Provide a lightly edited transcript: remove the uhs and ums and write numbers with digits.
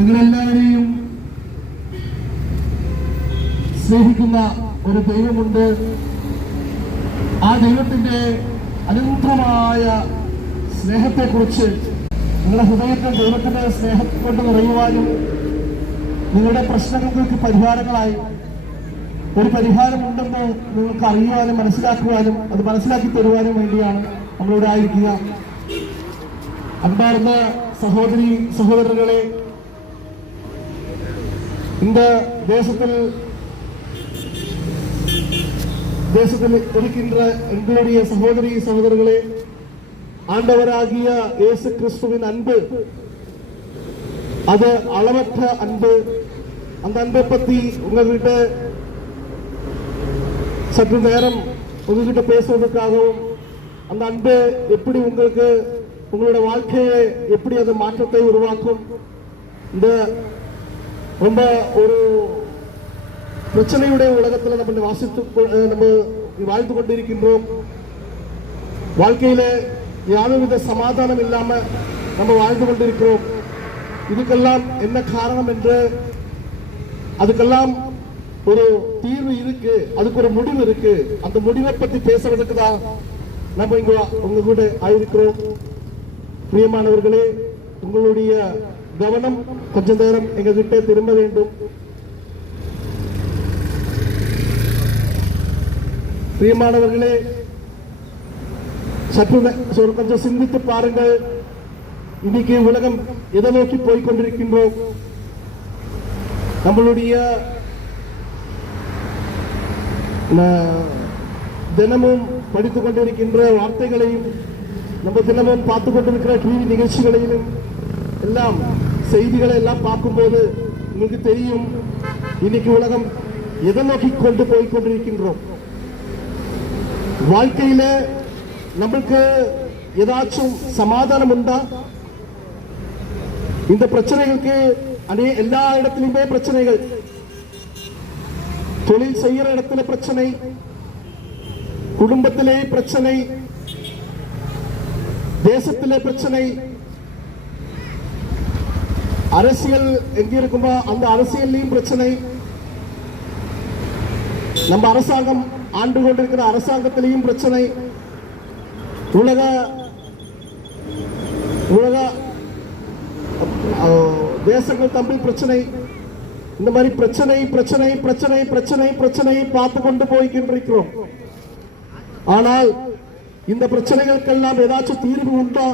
നിങ്ങളെല്ലാവരെയും സ്നേഹിക്കുന്ന ഒരു ദൈവമുണ്ട്. ആ ദൈവത്തിന്റെ അനന്തമായ സ്നേഹത്തെക്കുറിച്ച് നിങ്ങളുടെ ഹൃദയത്തിൽ ദൈവത്തിന്റെ സ്നേഹം കൊണ്ട് നിറയുവാനും നിങ്ങളുടെ പ്രശ്നങ്ങൾക്ക് പരിഹാരങ്ങളായി ഒരു പരിഹാരമുണ്ടെന്ന് നിങ്ങൾക്ക് അറിയുവാനും മനസ്സിലാക്കുവാനും അത് മനസ്സിലാക്കി തരുവാനും വേണ്ടിയാണ് നമ്മളിവിടെ ആയിരിക്കുക. அன்பார்ந்த சகோதரி சகோதரர்களே, இந்த தேசத்தில் இருக்கின்ற எங்களுடைய சகோதரி சகோதரர்களே, ஆண்டவராகிய இயேசு கிறிஸ்துவின் அன்பு அது அளவற்ற அன்பு. அந்த அன்பை பத்தி உங்ககிட்ட சற்று நேரம் உங்ககிட்ட பேசுவதற்காகவும் அந்த அன்பு எப்படி உங்களுக்கு உங்களுடைய வாழ்க்கையை எப்படி அது மாற்றத்தை உருவாக்கும், இந்த ரொம்ப ஒரு பிரச்சனையுடைய உலகத்தில் நம்ம வாழ்ந்து கொண்டிருக்கின்றோம். வாழ்க்கையில யாதொருவித சமாதானம் இல்லாம நம்ம வாழ்ந்து கொண்டிருக்கிறோம். இதுக்கெல்லாம் என்ன காரணம் என்று, அதுக்கெல்லாம் ஒரு தீர்வு இருக்கு, அதுக்கு ஒரு முடிவு இருக்கு. அந்த முடிவை பத்தி பேசுறதுக்கு தான் நம்ம இங்க உங்க கூட ஆயிருக்கிறோம். பிரியமானவர்களே, உங்களுடைய கவனம் கொஞ்ச நேரம் எங்க கிட்ட திரும்ப வேண்டும். பிரியமானவர்களே, சற்று கொஞ்சம் சிந்தித்து பாருங்கள். இன்னைக்கு உலகம் எதை நோக்கி போய்கொண்டிருக்கின்றோம்? நம்மளுடைய தினமும் படித்துக் கொண்டிருக்கின்ற வார்த்தைகளையும் நம்ம தினமும் பார்த்து கொண்டிருக்கிற டிவி நிகழ்ச்சிகளையும் எல்லாம் செய்திகளை எல்லாம் பார்க்கும்போது உங்களுக்கு தெரியும் இன்னைக்கு உலகம் எதை நோக்கி கொண்டு போய்கொண்டிருக்கின்றோம். வாழ்க்கையில நம்மளுக்கு ஏதாச்சும் சமாதானம் உண்டா? இந்த பிரச்சனைகளுக்கு எல்லா இடத்திலுமே பிரச்சனைகள். தொழில் செய்யற இடத்துல பிரச்சனை, குடும்பத்திலே பிரச்சனை, தேசத்திலே பிரச்சனை, அரசியல் எங்க இருக்குமோ அந்த அரசியலையும் பிரச்சனை, நம்ம அரசாங்கம் ஆண்டு கொண்டிருக்கிற அரசாங்கத்திலையும் பிரச்சனை, உலக தேசங்கள் தம்பில் பிரச்சனை. இந்த மாதிரி பிரச்சனை பிரச்சனை பிரச்சனை பிரச்சனை பிரச்சனையை பார்த்து கொண்டு போய்கின்றிருக்கிறோம். ஆனால் இந்த பிரச்சனைகளுக்கெல்லாம் ஏதாச்சும் தீர்வு உண்டா?